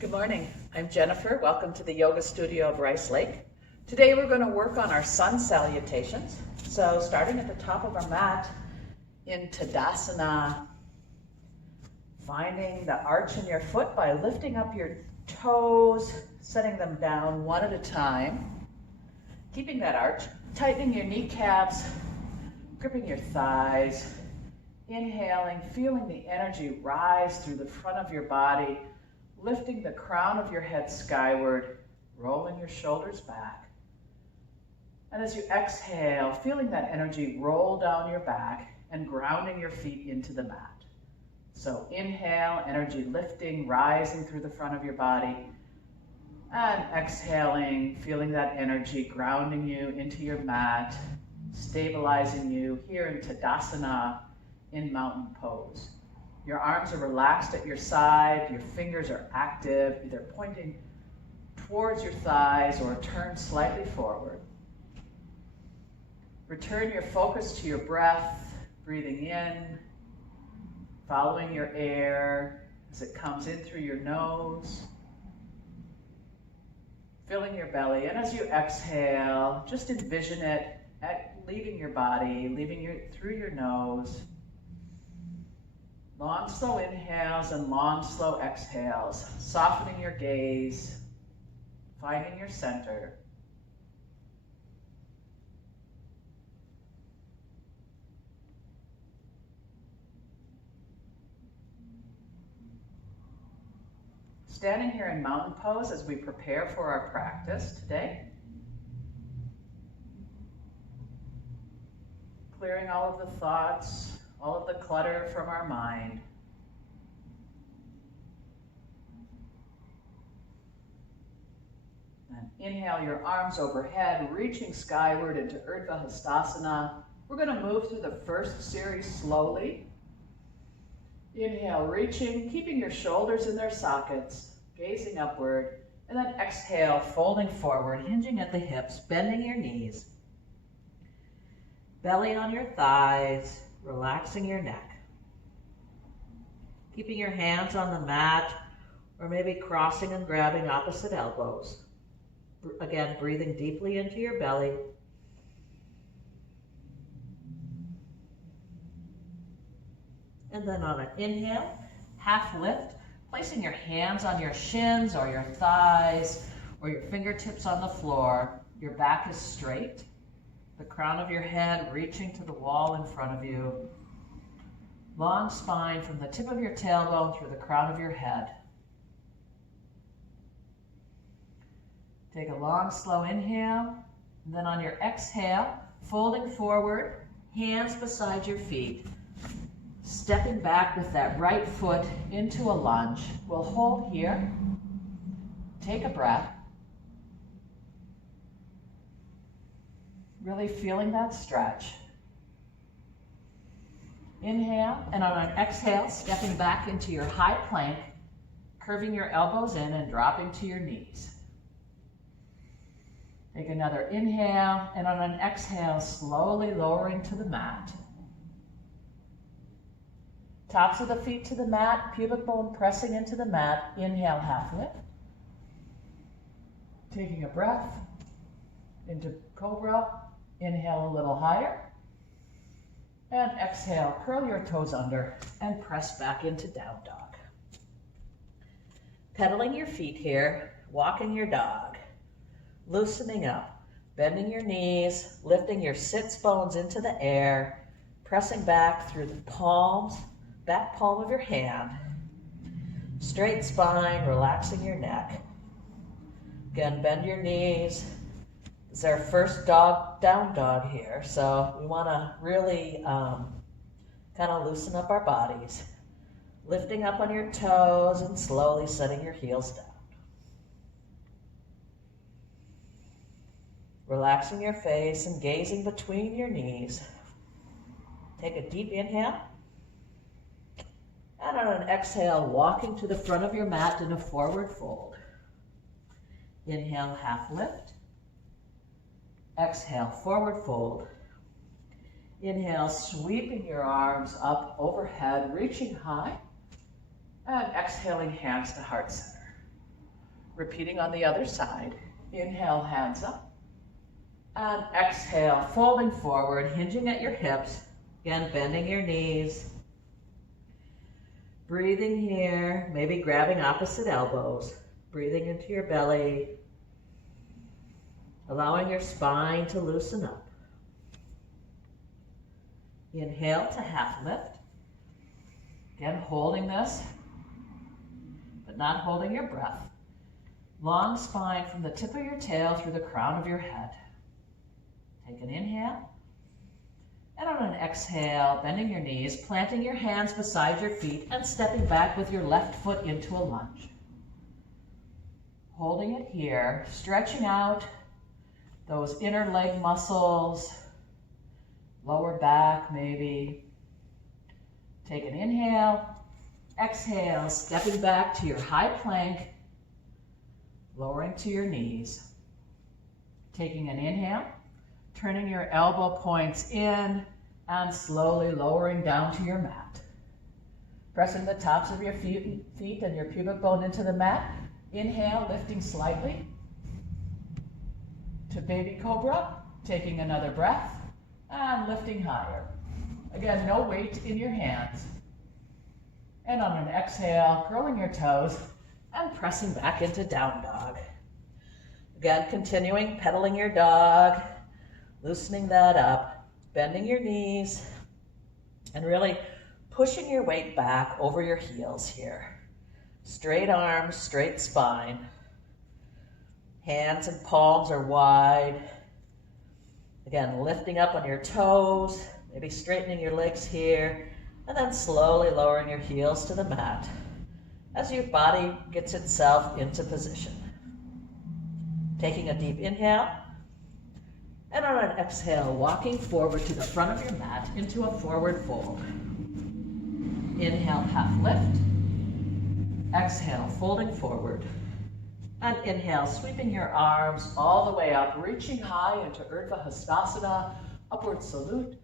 Good morning. I'm Jennifer. Welcome to the yoga studio of Rice Lake. Today we're going to work on our sun salutations. So starting at the top of our mat in Tadasana, finding the arch in your foot by lifting up your toes, setting them down one at a time, keeping that arch, tightening your kneecaps, gripping your thighs, inhaling, feeling the energy rise through the front of your body, lifting the crown of your head skyward, rolling your shoulders back. And as you exhale, feeling that energy roll down your back and grounding your feet into the mat. So inhale, energy lifting, rising through the front of your body. And exhaling, feeling that energy grounding you into your mat, stabilizing you here in Tadasana in mountain pose. Your arms are relaxed at your side, your fingers are active, either pointing towards your thighs or turned slightly forward. Return your focus to your breath, breathing in, following your air as it comes in through your nose, filling your belly, and as you exhale, just envision it leaving your body, through your nose. Long, slow inhales and long, slow exhales, softening your gaze, finding your center. Standing here in mountain pose as we prepare for our practice today. Clearing all of the thoughts, all of the clutter from our mind. And inhale your arms overhead, reaching skyward into Urdhva Hastasana. We're going to move through the first series slowly. Inhale, reaching, keeping your shoulders in their sockets, gazing upward, and then exhale, folding forward, hinging at the hips, bending your knees. Belly on your thighs, relaxing your neck. Keeping your hands on the mat or maybe crossing and grabbing opposite elbows. Again, breathing deeply into your belly. And then on an inhale, half lift, placing your hands on your shins or your thighs or your fingertips on the floor. Your back is straight. The crown of your head reaching to the wall in front of you. Long spine from the tip of your tailbone through the crown of your head. Take a long, slow inhale, and then on your exhale, folding forward, hands beside your feet, stepping back with that right foot into a lunge. We'll hold here, take a breath, really feeling that stretch. Inhale, and on an exhale, stepping back into your high plank, curving your elbows in and dropping to your knees. Take another inhale, and on an exhale, slowly lowering to the mat. Tops of the feet to the mat, pubic bone pressing into the mat. Inhale, half lift. Taking a breath into cobra. Inhale a little higher. And exhale, curl your toes under and press back into down dog. Pedaling your feet here, walking your dog. Loosening up, bending your knees, lifting your sits bones into the air, pressing back through the palms, back palm of your hand. Straight spine, relaxing your neck. Again, bend your knees. It's our first down dog here, so we want to really kind of loosen up our bodies. Lifting up on your toes and slowly setting your heels down. Relaxing your face and gazing between your knees. Take a deep inhale. And on an exhale, walking to the front of your mat in a forward fold. Inhale, half lift. Exhale, forward fold. Inhale, sweeping your arms up overhead, reaching high. And exhaling, hands to heart center. Repeating on the other side. Inhale, hands up. And exhale, folding forward, hinging at your hips. Again, bending your knees. Breathing here, maybe grabbing opposite elbows. Breathing into your belly. Allowing your spine to loosen up. Inhale to half lift. Again, holding this, but not holding your breath. Long spine from the tip of your tail through the crown of your head. Take an inhale. And on an exhale, bending your knees, planting your hands beside your feet, and stepping back with your left foot into a lunge. Holding it here, stretching out those inner leg muscles, lower back maybe. Take an inhale, exhale, stepping back to your high plank, lowering to your knees. Taking an inhale, turning your elbow points in and slowly lowering down to your mat. Pressing the tops of your feet and your pubic bone into the mat. Inhale, lifting slightly to baby cobra, taking another breath and lifting higher. Again, no weight in your hands. And on an exhale, curling your toes and pressing back into down dog. Again, continuing pedaling your dog, loosening that up, bending your knees, and really pushing your weight back over your heels here. Straight arms, straight spine. Hands and palms are wide. Again, lifting up on your toes, maybe straightening your legs here, and then slowly lowering your heels to the mat as your body gets itself into position. Taking a deep inhale, and on an exhale, walking forward to the front of your mat into a forward fold. Inhale, half lift. Exhale, folding forward. And inhale, sweeping your arms all the way up, reaching high into Urdhva Hastasana, upward salute,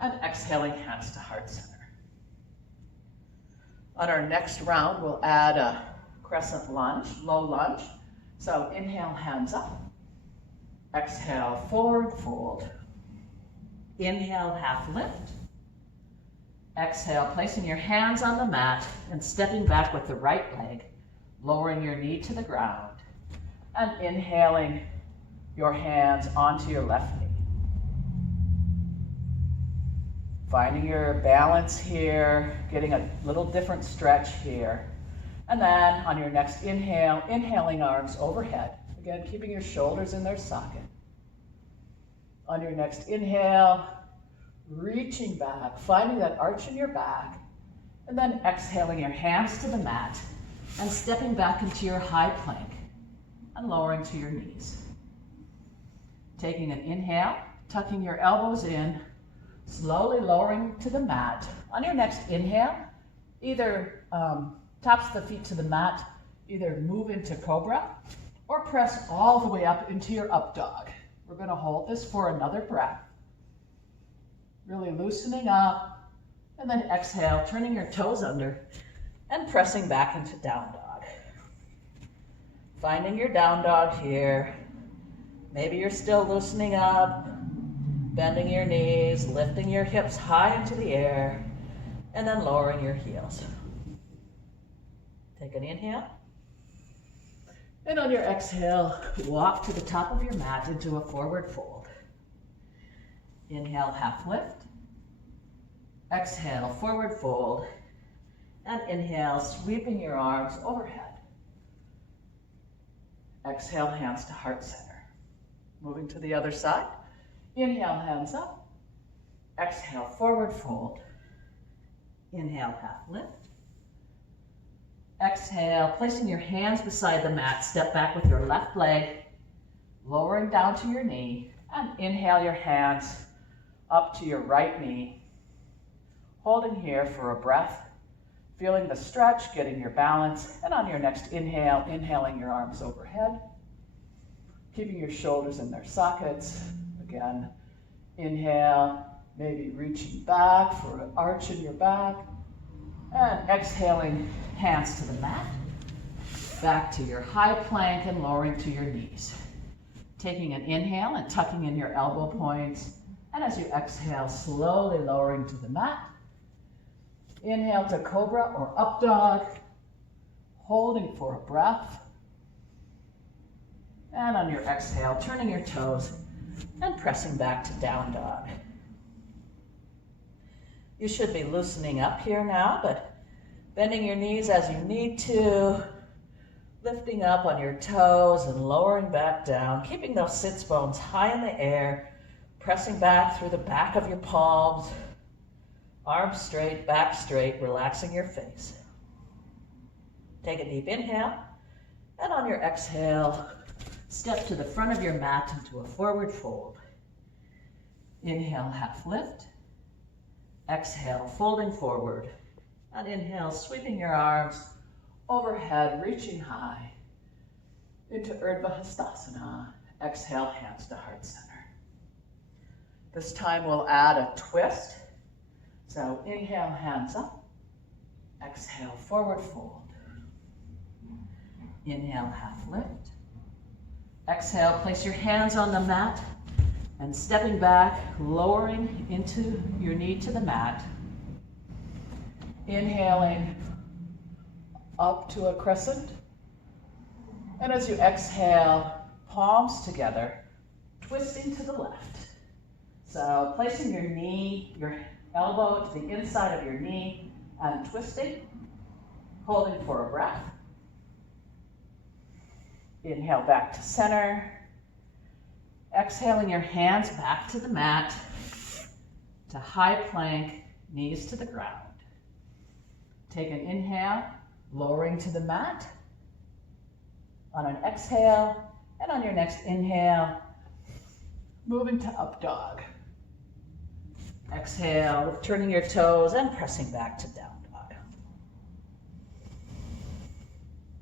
and exhaling, hands to heart center. On our next round, we'll add a crescent lunge, low lunge. So inhale, hands up. Exhale, forward fold. Inhale, half lift. Exhale, placing your hands on the mat and stepping back with the right leg, lowering your knee to the ground, and inhaling your hands onto your left knee. Finding your balance here, getting a little different stretch here. And then on your next inhale, inhaling arms overhead. Again, keeping your shoulders in their socket. On your next inhale, reaching back, finding that arch in your back, and then exhaling your hands to the mat and stepping back into your high plank and lowering to your knees. Taking an inhale, tucking your elbows in, slowly lowering to the mat. On your next inhale, either tops of the feet to the mat, either move into cobra or press all the way up into your up dog. We're going to hold this for another breath. Really loosening up, and then exhale, turning your toes under and pressing back into down dog. Finding your down dog here. Maybe you're still loosening up, bending your knees, lifting your hips high into the air, and then lowering your heels. Take an inhale. And on your exhale, walk to the top of your mat into a forward fold. Inhale, half lift. Exhale, forward fold. And inhale, sweeping your arms overhead. Exhale, hands to heart center. Moving to the other side. Inhale, hands up. Exhale, forward fold. Inhale, half lift. Exhale, placing your hands beside the mat, step back with your left leg, lowering down to your knee, and inhale your hands up to your right knee. Holding here for a breath, feeling the stretch, getting your balance, and on your next inhale, inhaling your arms overhead, keeping your shoulders in their sockets. Again, inhale, maybe reaching back for an arch in your back, and exhaling, hands to the mat. back to your high plank and lowering to your knees. Taking an inhale and tucking in your elbow points. And as you exhale, slowly lowering to the mat. Inhale to cobra or up dog. Holding for a breath. And on your exhale, turning your toes and pressing back to down dog. You should be loosening up here now, but bending your knees as you need to, lifting up on your toes and lowering back down, keeping those sits bones high in the air, pressing back through the back of your palms, arms straight, back straight, relaxing your face. Take a deep inhale, and on your exhale, step to the front of your mat into a forward fold. Inhale, half lift. Exhale, folding forward. And inhale, sweeping your arms overhead, reaching high into Urdhva Hastasana. Exhale, hands to heart center. This time we'll add a twist. So inhale, hands up. Exhale, forward fold. Inhale, half lift. Exhale, place your hands on the mat and stepping back, lowering into your knee to the mat. Inhaling up to a crescent. And as you exhale, palms together, twisting to the left. So placing your knee, your elbow to the inside of your knee and twisting, holding for a breath. Inhale back to center. Exhaling your hands back to the mat, to high plank, knees to the ground. Take an inhale, lowering to the mat. On an exhale, and on your next inhale, moving to up dog. Exhale, turning your toes and pressing back to down dog.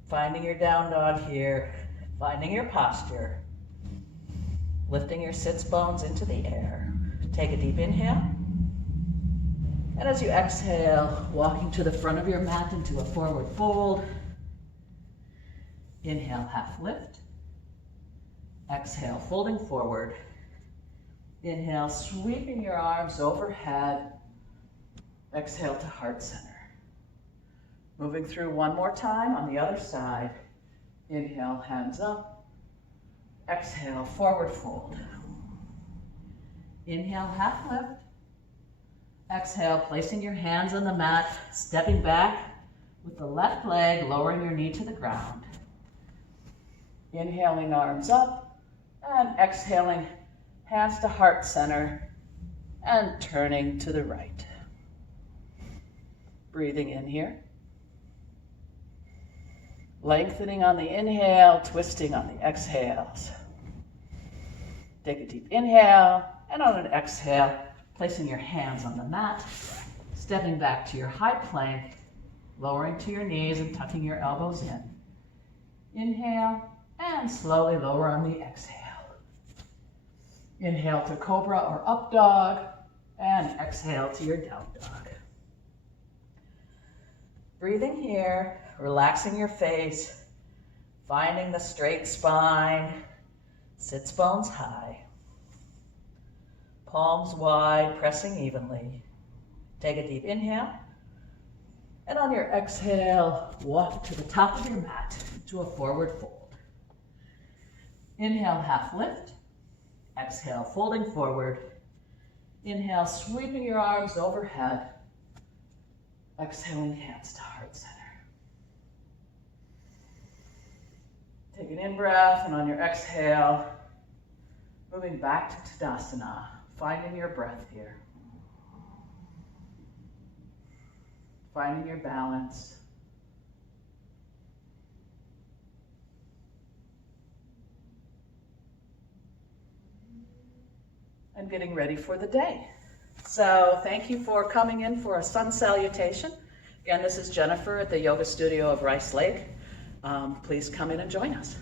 Finding your down dog here, finding your posture. Lifting your sits bones into the air. Take a deep inhale. And as you exhale, walking to the front of your mat into a forward fold. Inhale, half lift. Exhale, folding forward. Inhale, sweeping your arms overhead. Exhale to heart center. Moving through one more time on the other side. Inhale, hands up. Exhale, forward fold. Inhale, half lift. Exhale, placing your hands on the mat, stepping back with the left leg, lowering your knee to the ground. Inhaling, arms up, and exhaling, hands to heart center, and turning to the right. Breathing in here. Lengthening on the inhale, twisting on the exhales. Take a deep inhale, and on an exhale, placing your hands on the mat, stepping back to your high plank, lowering to your knees and tucking your elbows in. Inhale, and slowly lower on the exhale. Inhale to cobra or up dog, and exhale to your down dog. Breathing here, relaxing your face, finding the straight spine, sits bones high, palms wide, pressing evenly. Take a deep inhale, and on your exhale, walk to the top of your mat to a forward fold. Inhale, half lift. Exhale, folding forward. Inhale, sweeping your arms overhead. Exhaling, hands to heart center. Take an in-breath, and on your exhale, moving back to Tadasana, finding your breath here. Finding your balance. And getting ready for the day. So thank you for coming in for a sun salutation. Again, this is Jennifer at the Yoga Studio of Rice Lake. Please come in and join us.